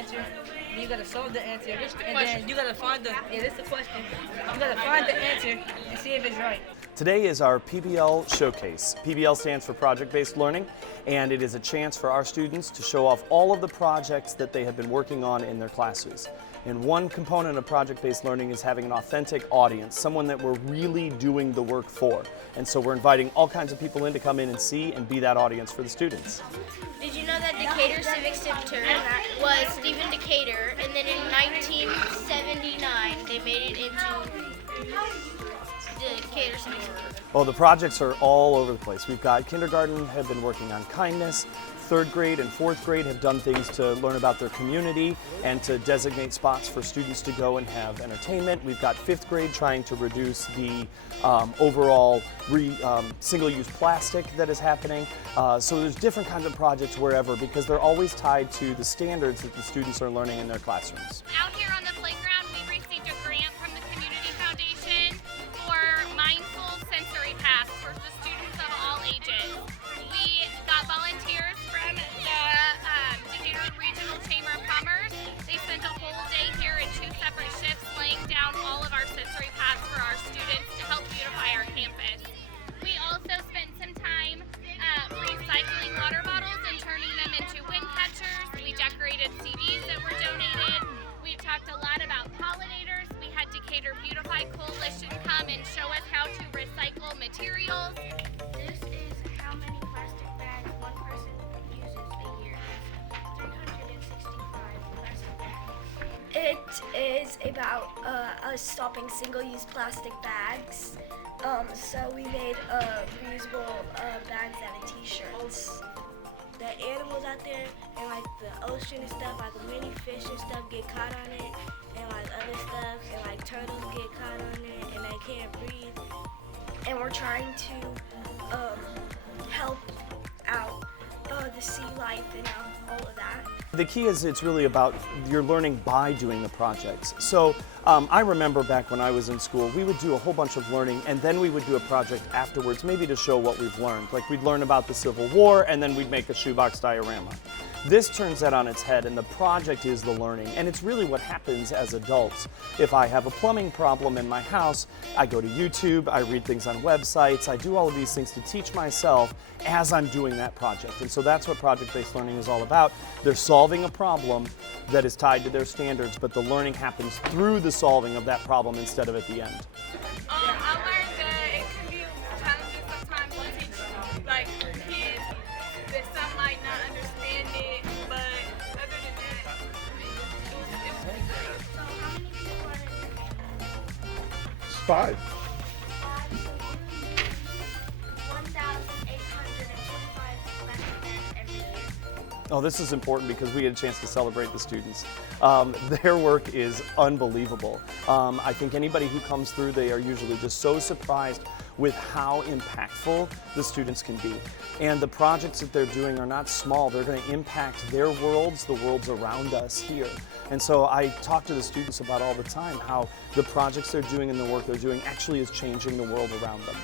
answer, then you gotta solve the answer, and then you gotta find the, yeah, this is the question. You gotta find the answer and see if it's right. Today is our PBL Showcase. PBL stands for Project-Based Learning, and it is a chance for our students to show off all of the projects that they have been working on in their classes. And one component of project-based learning is having an authentic audience, someone that we're really doing the work for. And so we're inviting all kinds of people in to come in and see and be that audience for the students. Did you know that Decatur Civic Center was Stephen Decatur, and then in 1979 they made it into Decatur Civic Center? Well, the projects are all over the place. We've got kindergarten have been working on kindness, third grade and fourth grade have done things to learn about their community and to designate spots for students to go and have entertainment. We've got fifth grade trying to reduce the overall single-use plastic that is happening. So there's different kinds of projects wherever because they're always tied to the standards that the students are learning in their classrooms. Out here on the playground, we received a grant from the Community Foundation for Mindful Sensory Paths for the students of all ages. We got volunteers from the Decatur Regional Chamber of Commerce. They spent a whole day here in 2 separate shifts laying down all of our sensory paths for our students to help beautify our campus. We also spent some time recycling water bottles and turning them into wind catchers. We decorated CDs that were donated. We talked a lot about pollinators. We had Decatur Beautify Coalition come and show us how to recycle materials. This is how many plastic bags one person uses a year. 365 plastic bags. It is about us stopping single-use plastic bags. So we made reusable bags out of t-shirts. The animals out there and like the ocean and stuff, like the many fish and stuff get caught on it, and like other stuff, and like turtles get caught on it and they can't breathe. And we're trying to help out the sea life and all of that. The key is it's really about you're learning by doing the projects. So I remember back when I was in school, we would do a whole bunch of learning and then we would do a project afterwards, maybe to show what we've learned. Like we'd learn about the Civil War and then we'd make a shoebox diorama. This turns that on its head and the project is the learning, and it's really what happens as adults. If I have a plumbing problem in my house, I go to YouTube, I read things on websites, I do all of these things to teach myself as I'm doing that project. And so that's what project-based learning is all about. They're solving a problem that is tied to their standards, but the learning happens through the solving of that problem instead of at the end. I learned that it can be challenging sometimes to teach like kids that some might not understand it, but other than that, it was pretty great. So how many people are in your band? 5. 5. So you use 1,825 plastic bags every year. Oh, this is important because we get a chance to celebrate the students. Their work is unbelievable. I think anybody who comes through, they are usually just so surprised with how impactful the students can be. And the projects that they're doing are not small. They're going to impact their worlds, the worlds around us here. And so I talk to the students about all the time how the projects they're doing and the work they're doing actually is changing the world around them.